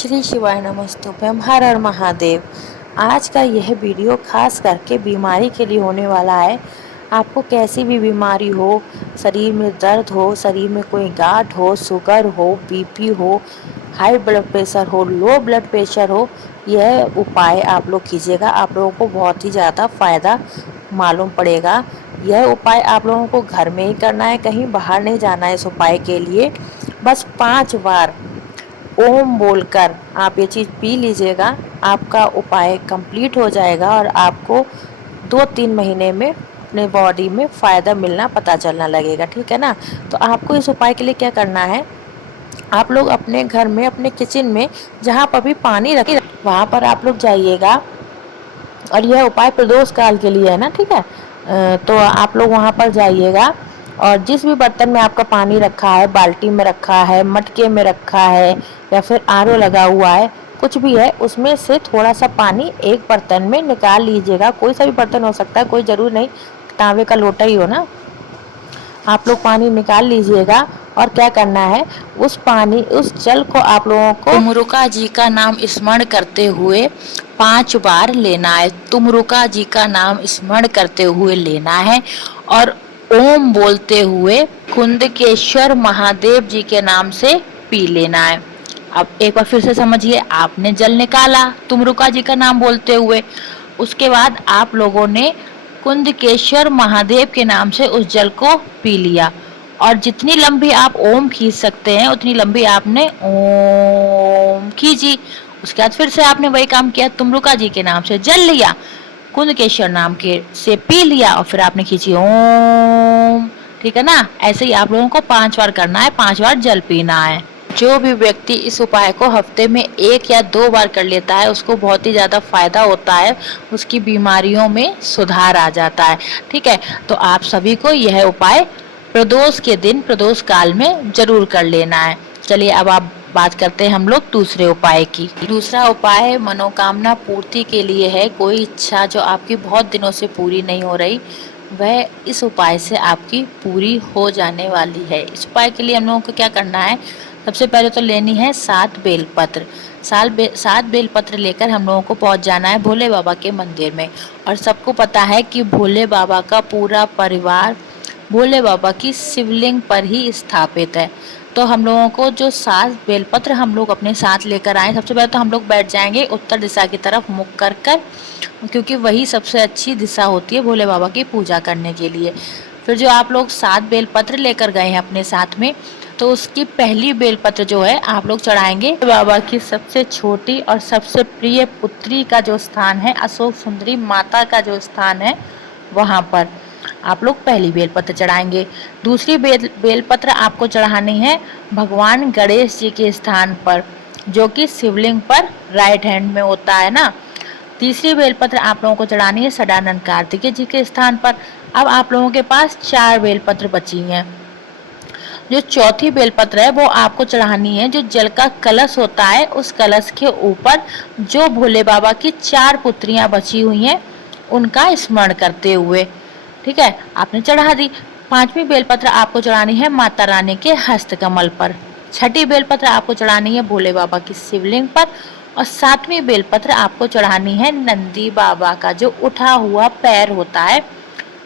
श्री शिवाय नमस्तुभ्यम हर हर महादेव। आज का यह वीडियो खास करके बीमारी के लिए होने वाला है। आपको कैसी भी बीमारी हो, शरीर में दर्द हो, शरीर में कोई गांठ हो, शुगर हो, बीपी हो, हाई ब्लड प्रेशर हो, लो ब्लड प्रेशर हो, यह उपाय आप लोग कीजिएगा। आप लोगों को बहुत ही ज़्यादा फायदा मालूम पड़ेगा। यह उपाय आप लोगों को घर में ही करना है, कहीं बाहर नहीं जाना है। इस उपाय के लिए बस 5 बार ओम बोलकर आप ये चीज़ पी लीजिएगा। आपका उपाय कंप्लीट हो जाएगा और आपको 2-3 महीने में अपने बॉडी में फ़ायदा मिलना पता चलना लगेगा। ठीक है ना। तो आपको इस उपाय के लिए क्या करना है, आप लोग अपने घर में अपने किचन में जहाँ पर भी पानी रखे वहाँ पर आप लोग जाइएगा। और यह उपाय प्रदोष काल के लिए है ना। ठीक है। तो आप लोग वहाँ पर जाइएगा और जिस भी बर्तन में आपका पानी रखा है, बाल्टी में रखा है, मटके में रखा है या फिर आरओ लगा हुआ है, कुछ भी है, उसमें से थोड़ा सा पानी एक बर्तन में निकाल लीजिएगा। कोई सा भी बर्तन हो सकता है, कोई ज़रूर नहीं तांबे का लोटा ही हो ना। आप लोग पानी निकाल लीजिएगा और क्या करना है, उस जल को आप लोगों को तुमरुका जी का नाम स्मरण करते हुए 5 बार लेना है। तुमरुका जी का नाम स्मरण करते हुए लेना है और ओम बोलते हुए कुंदकेश्वर महादेव जी के नाम से पी लेना है। अब एक बार फिर से समझिए, आपने जल निकाला तुमरुका जी का नाम बोलते हुए, उसके बाद आप लोगों ने कुंदकेश्वर महादेव के नाम से उस जल को पी लिया और जितनी लंबी आप ओम खींच सकते हैं उतनी लंबी आपने ओम खींची। उसके बाद फिर से आपने वही काम किया, तुमरुका जी के नाम से जल लिया, कुंदकेश्वर नाम के से पी लिया और फिर आपने खींची ओम। ठीक है ना। ऐसे ही आप लोगों को 5 बार करना है, 5 बार जल पीना है। जो भी व्यक्ति इस उपाय को हफ्ते में 1 या 2 बार कर लेता है उसको बहुत ही ज़्यादा फायदा होता है, उसकी बीमारियों में सुधार आ जाता है। ठीक है। तो आप सभी को यह उपाय प्रदोष के दिन, प्रदोष काल में जरूर कर लेना है। चलिए अब आप बात करते हैं हम लोग दूसरे उपाय की। दूसरा उपाय मनोकामना पूर्ति के लिए है। कोई इच्छा जो आपकी बहुत दिनों से पूरी नहीं हो रही, वह इस उपाय से आपकी पूरी हो जाने वाली है। इस उपाय के लिए हम लोगों को क्या करना है, सबसे पहले तो लेनी है 7 बेलपत्र। 7 बेलपत्र लेकर हम लोगों को पहुंच जाना है भोले बाबा के मंदिर में। और सबको पता है कि भोले बाबा का पूरा परिवार भोले बाबा की शिवलिंग पर ही स्थापित है। तो हम लोगों को जो 7 बेलपत्र हम लोग अपने साथ लेकर आए, सबसे पहले तो हम लोग बैठ जाएंगे उत्तर दिशा की तरफ मुख कर कर, क्योंकि वही सबसे अच्छी दिशा होती है भोले बाबा की पूजा करने के लिए। फिर जो आप लोग 7 बेलपत्र लेकर गए हैं अपने साथ में, तो उसकी पहली बेलपत्र जो है आप लोग चढ़ाएंगे बाबा की सबसे छोटी और सबसे प्रिय पुत्री का जो स्थान है, अशोक सुंदरी माता का जो स्थान है, वहाँ पर आप लोग पहली बेलपत्र चढ़ाएंगे। दूसरी बेलपत्र आपको चढ़ानी है भगवान गणेश जी के स्थान पर, जो कि शिवलिंग पर राइट हैंड में होता है ना। तीसरी बेलपत्र आप लोगों को चढ़ानी है सदानंद कार्तिकेय जी के स्थान पर। अब आप लोगों के पास 4 बेलपत्र बची हैं। जो चौथी बेलपत्र है वो आपको चढ़ानी है जो जल का कलश होता है, उस कलश के ऊपर जो भोले बाबा की 4 पुत्रियां बची हुई हैं उनका स्मरण करते हुए। ठीक है, आपने चढ़ा दी। 5वीं बेलपत्र आपको चढ़ानी है माता रानी के हस्त कमल पर। 6ठी बेलपत्र आपको चढ़ानी है भोले बाबा की शिवलिंग पर और 7वीं बेलपत्र आपको चढ़ानी है नंदी बाबा का जो उठा हुआ पैर होता है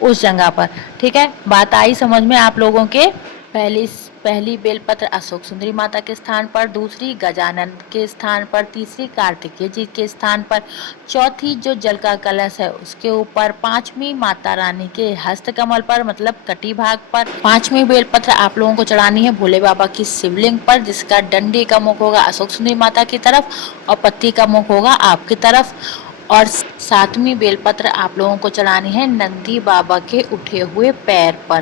उस जगह पर। ठीक है, बात आई समझ में आप लोगों के। पहली बेलपत्र अशोक सुंदरी माता के स्थान पर, दूसरी गजानन के स्थान पर, तीसरी कार्तिकेय जी के स्थान पर, चौथी जो जल का कलश है उसके ऊपर, 5वीं माता रानी के हस्त कमल पर मतलब कटी भाग पर। 5वीं बेलपत्र आप लोगों को चढ़ानी है भोले बाबा की शिवलिंग पर, जिसका डंडी का मुख होगा अशोक सुंदरी माता की तरफ और पत्ती का मुख होगा आपकी तरफ। और 7वीं बेलपत्र आप लोगों को चढ़ानी है नंदी बाबा के उठे हुए पैर पर,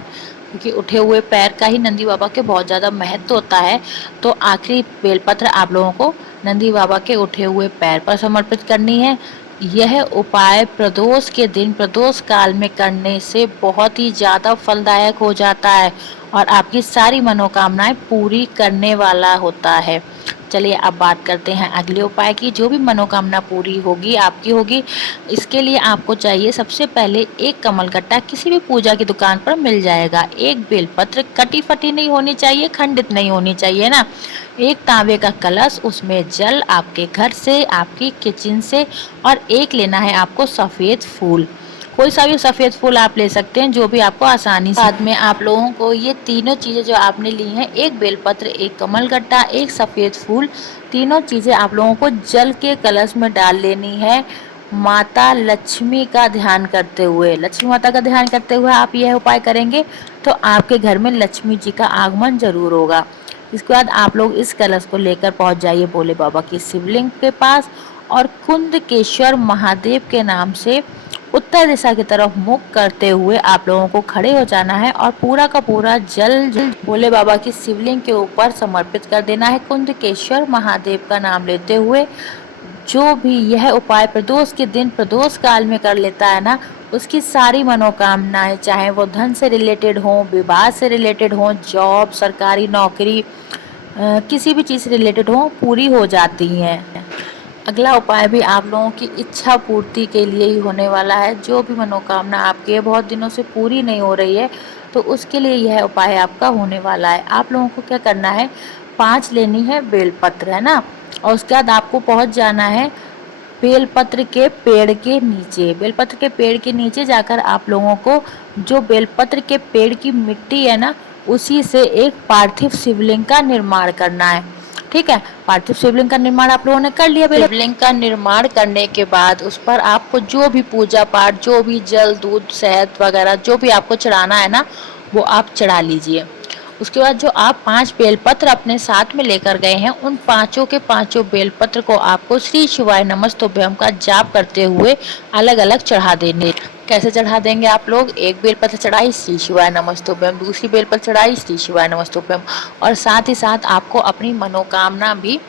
क्योंकि उठे हुए पैर का ही नंदी बाबा के बहुत ज़्यादा महत्व होता है। तो आखिरी बेलपत्र आप लोगों को नंदी बाबा के उठे हुए पैर पर समर्पित करनी है। यह उपाय प्रदोष के दिन, प्रदोष काल में करने से बहुत ही ज़्यादा फलदायक हो जाता है और आपकी सारी मनोकामनाएं पूरी करने वाला होता है। चलिए अब बात करते हैं अगले उपाय की। जो भी मनोकामना पूरी होगी आपकी होगी, इसके लिए आपको चाहिए सबसे पहले एक कमलगट्टा किसी भी पूजा की दुकान पर मिल जाएगा, एक बेलपत्र, कटी फटी नहीं होनी चाहिए, खंडित नहीं होनी चाहिए ना, एक तांबे का कलश, उसमें जल आपके घर से, आपकी किचन से, और एक लेना है आपको सफ़ेद फूल। कोई सा भी सफ़ेद फूल आप ले सकते हैं जो भी आपको आसानी से। बाद में आप लोगों को ये तीनों चीज़ें जो आपने ली हैं, एक बेलपत्र, एक कमलगट्टा, एक सफ़ेद फूल, तीनों चीज़ें आप लोगों को जल के कलश में डाल लेनी है। माता लक्ष्मी का ध्यान करते हुए, लक्ष्मी माता का ध्यान करते हुए आप यह उपाय करेंगे तो आपके घर में लक्ष्मी जी का आगमन जरूर होगा। इसके बाद आप लोग इस कलश को लेकर पहुंच जाइए भोले बाबा की शिवलिंग के पास, और कुंदकेश्वर महादेव के नाम से उत्तर दिशा की तरफ मुख करते हुए आप लोगों को खड़े हो जाना है और पूरा का पूरा जल भोले बाबा की शिवलिंग के ऊपर समर्पित कर देना है, कुंदकेश्वर महादेव का नाम लेते हुए। जो भी यह उपाय प्रदोष के दिन प्रदोष काल में कर लेता है ना, उसकी सारी मनोकामनाएं, चाहे वो धन से रिलेटेड हो, विवाह से रिलेटेड हो, जॉब, सरकारी नौकरी, किसी भी चीज़ से रिलेटेड हो, पूरी हो जाती हैं। अगला उपाय भी आप लोगों की इच्छा पूर्ति के लिए ही होने वाला है। जो भी मनोकामना आपकी बहुत दिनों से पूरी नहीं हो रही है, तो उसके लिए यह उपाय आपका होने वाला है। आप लोगों को क्या करना है, 5 लेनी है बेलपत्र, है ना, और उसके बाद आपको पहुंच जाना है बेलपत्र के पेड़ के नीचे। बेलपत्र के पेड़ के नीचे जाकर आप लोगों को जो बेलपत्र के पेड़ की मिट्टी है ना, उसी से एक पार्थिव शिवलिंग का निर्माण करना है। ठीक है, पार्थिव शिवलिंग का निर्माण आप लोगों ने कर लिया। शिवलिंग का निर्माण करने के बाद उस पर आपको जो भी पूजा पाठ, जो भी जल, दूध, शहद वगैरह जो भी आपको चढ़ाना है ना, वो आप चढ़ा लीजिए। उसके बाद जो आप 5 बेलपत्र अपने साथ में लेकर गए हैं, उन पांचों के पांचों बेलपत्र को आपको श्री शिवाय नमस्तुभ्यम का जाप करते हुए अलग अलग चढ़ा देने। कैसे चढ़ा देंगे आप लोग, एक बेलपत्र चढ़ाई श्री शिवाय नमस्तुभ्यम, दूसरी बेलपत्र चढ़ाई श्री शिवाय नमस्तुभ्यम, और साथ ही साथ आपको अपनी मनोकामना भी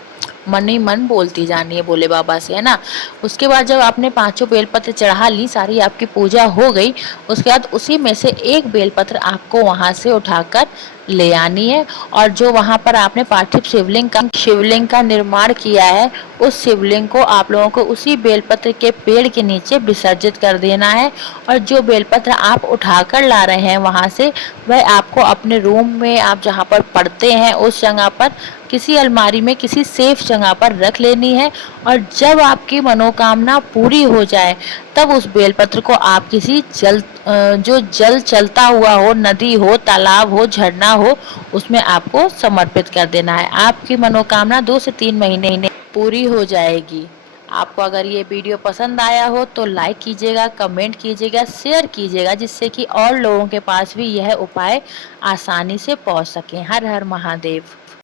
मन ही मन बोलती जानी है भोले बाबा से, है ना। उसके बाद जब आपने पांचों बेलपत्र चढ़ा ली, सारी आपकी पूजा हो गई, उसके बाद उसी में से एक बेलपत्र आपको वहां से उठाकर ले आनी है, और जो वहां पर आपने पार्थिव शिवलिंग का निर्माण किया है, उस शिवलिंग को आप लोगों को उसी बेलपत्र के पेड़ के नीचे विसर्जित कर देना है। और जो बेलपत्र आप उठाकर ला रहे हैं वहां से, वह आपको अपने रूम में, आप जहां पर पढ़ते हैं उस जगह पर, किसी अलमारी में, किसी सेफ जगह पर रख लेनी है। और जब आपकी मनोकामना पूरी हो जाए, तब उस बेलपत्र को आप किसी जो जल चलता हुआ हो, नदी हो, तालाब हो, झरना हो, उसमें आपको समर्पित कर देना है। आपकी मनोकामना 2 से 3 महीने पूरी हो जाएगी। आपको अगर ये वीडियो पसंद आया हो तो लाइक कीजिएगा, कमेंट कीजिएगा, शेयर कीजिएगा, जिससे कि और लोगों के पास भी यह उपाय आसानी से पहुंच सके। हर हर महादेव।